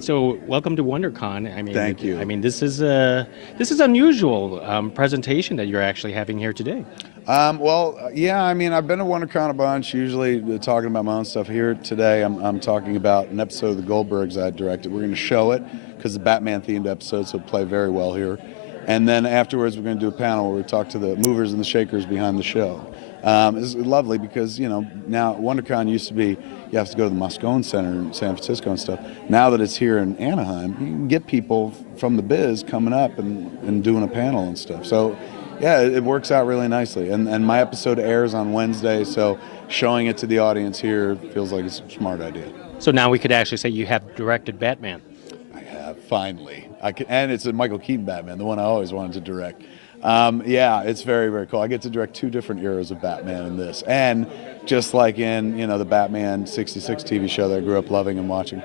So, welcome to WonderCon. I mean, Thank you. I mean, this is unusual presentation that you're actually having here today. Yeah, I mean, I've been to WonderCon a bunch, usually talking about my own stuff. Here today, I'm talking about an episode of the Goldbergs I directed. We're going to show it because it's a Batman-themed episode, so it'll play very well here. And then afterwards, we're going to do a panel where we talk to the movers and the shakers behind the show. It's lovely because, you know, now WonderCon used to be you have to go to the Moscone Center in San Francisco and stuff. Now that it's here in Anaheim, you can get people from the biz coming up and doing a panel and stuff. So, yeah, it works out really nicely. And my episode airs on Wednesday, so showing it to the audience here feels like it's a smart idea. So now we could actually say you have directed Batman. I have, finally. And it's a Michael Keaton Batman, the one I always wanted to direct. Yeah, it's very, very cool. I get to direct 2 different eras of Batman in this. And just like in, you know, the Batman 66 TV show that I grew up loving and watching,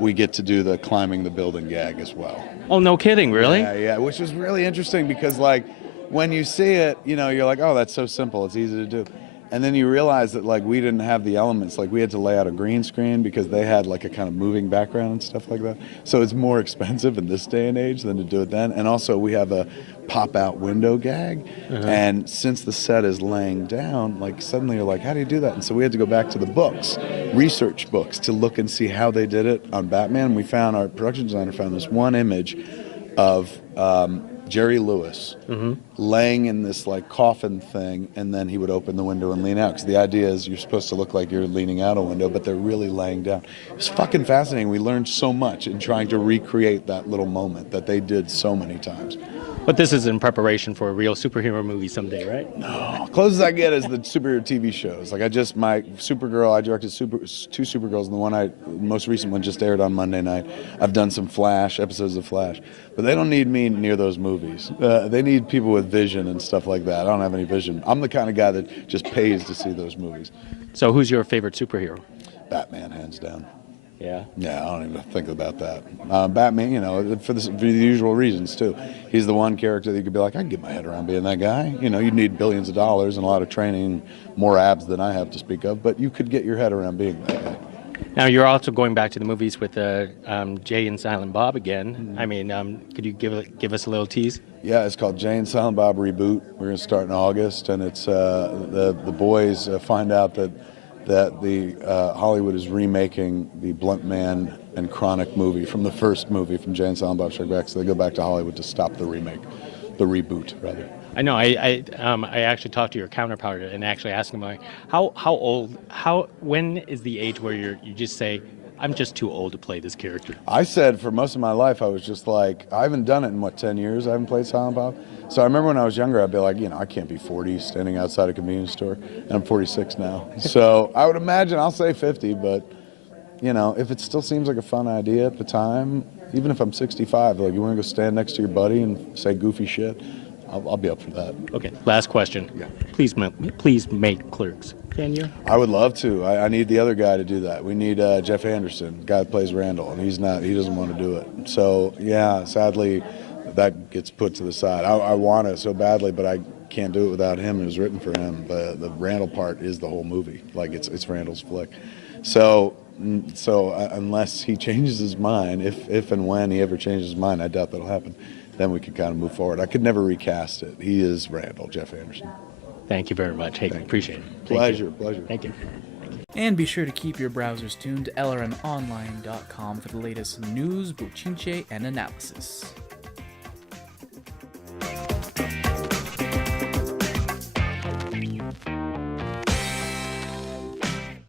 we get to do the climbing the building gag as well. Oh, no kidding, really? Yeah, which is really interesting because, like, when you see it, you know, you're like, oh, that's so simple. It's easy to do. And then you realize that, like, we didn't have the elements. Like, we had to lay out a green screen because they had, like, a kind of moving background and stuff like that. So it's more expensive in this day and age than to do it then. And also, we have a pop-out window gag. And since the set is laying down, like, suddenly you're like, how do you do that? And so we had to go back to the books, research books, to look and see how they did it on Batman. We found, our production designer found this one image of Jerry Lewis laying in this like coffin thing, and then he would open the window and lean out, because the idea is you're supposed to look like you're leaning out a window, but they're really laying down. It was fucking fascinating. We learned so much in trying to recreate that little moment that they did so many times. But this is in preparation for a real superhero movie someday, right? No, closest I get is the superhero TV shows. Like my Supergirl, I directed 2 Supergirls, and the most recent one just aired on Monday night. I've done some Flash, episodes of Flash, but they don't need me near those movies. They need people with vision and stuff like that. I don't have any vision. I'm the kind of guy that just pays to see those movies. So who's your favorite superhero? Batman, hands down. Yeah? Yeah, I don't even think about that. Batman, you know, for the usual reasons, too. He's the one character that you could be like, I can get my head around being that guy. You know, you'd need billions of dollars and a lot of training, more abs than I have to speak of, but you could get your head around being that guy. Now, you're also going back to the movies with Jay and Silent Bob again. I mean, could you give us a little tease? Yeah, it's called Jay and Silent Bob Reboot. We're going to start in August, and it's the boys find out that the Hollywood is remaking the Blunt Man and Chronic movie from the first movie from Jay and Silent Bob Strike Back, so they go back to Hollywood to stop the remake, the reboot, rather. I know. I actually talked to your counterpart and actually asked him, like, when is the age where you just say, I'm just too old to play this character? I said for most of my life, I was just like, I haven't done it in, 10 years? I haven't played Silent Bob. So I remember when I was younger, I'd be like, you know, I can't be 40 standing outside a convenience store, and I'm 46 now. So I would imagine I'll say 50, but, you know, if it still seems like a fun idea at the time, even if I'm 65, like, you want to go stand next to your buddy and say goofy shit, I'll be up for that. Okay, last question. Yeah. Please make Clerks. Can you? I would love to. I need the other guy to do that. We need Jeff Anderson, the guy that plays Randall, and he doesn't want to do it. So, yeah, sadly, that gets put to the side. I want it so badly, but I can't do it without him. It was written for him. The Randall part is the whole movie. Like, it's Randall's flick. So unless he changes his mind, if and when he ever changes his mind, I doubt that'll happen, then we could kind of move forward. I could never recast it. He is Randall, Jeff Anderson. Thank you very much. Hey, appreciate it. Pleasure. Thank you. And be sure to keep your browsers tuned to lrmonline.com for the latest news, bochinche, and analysis.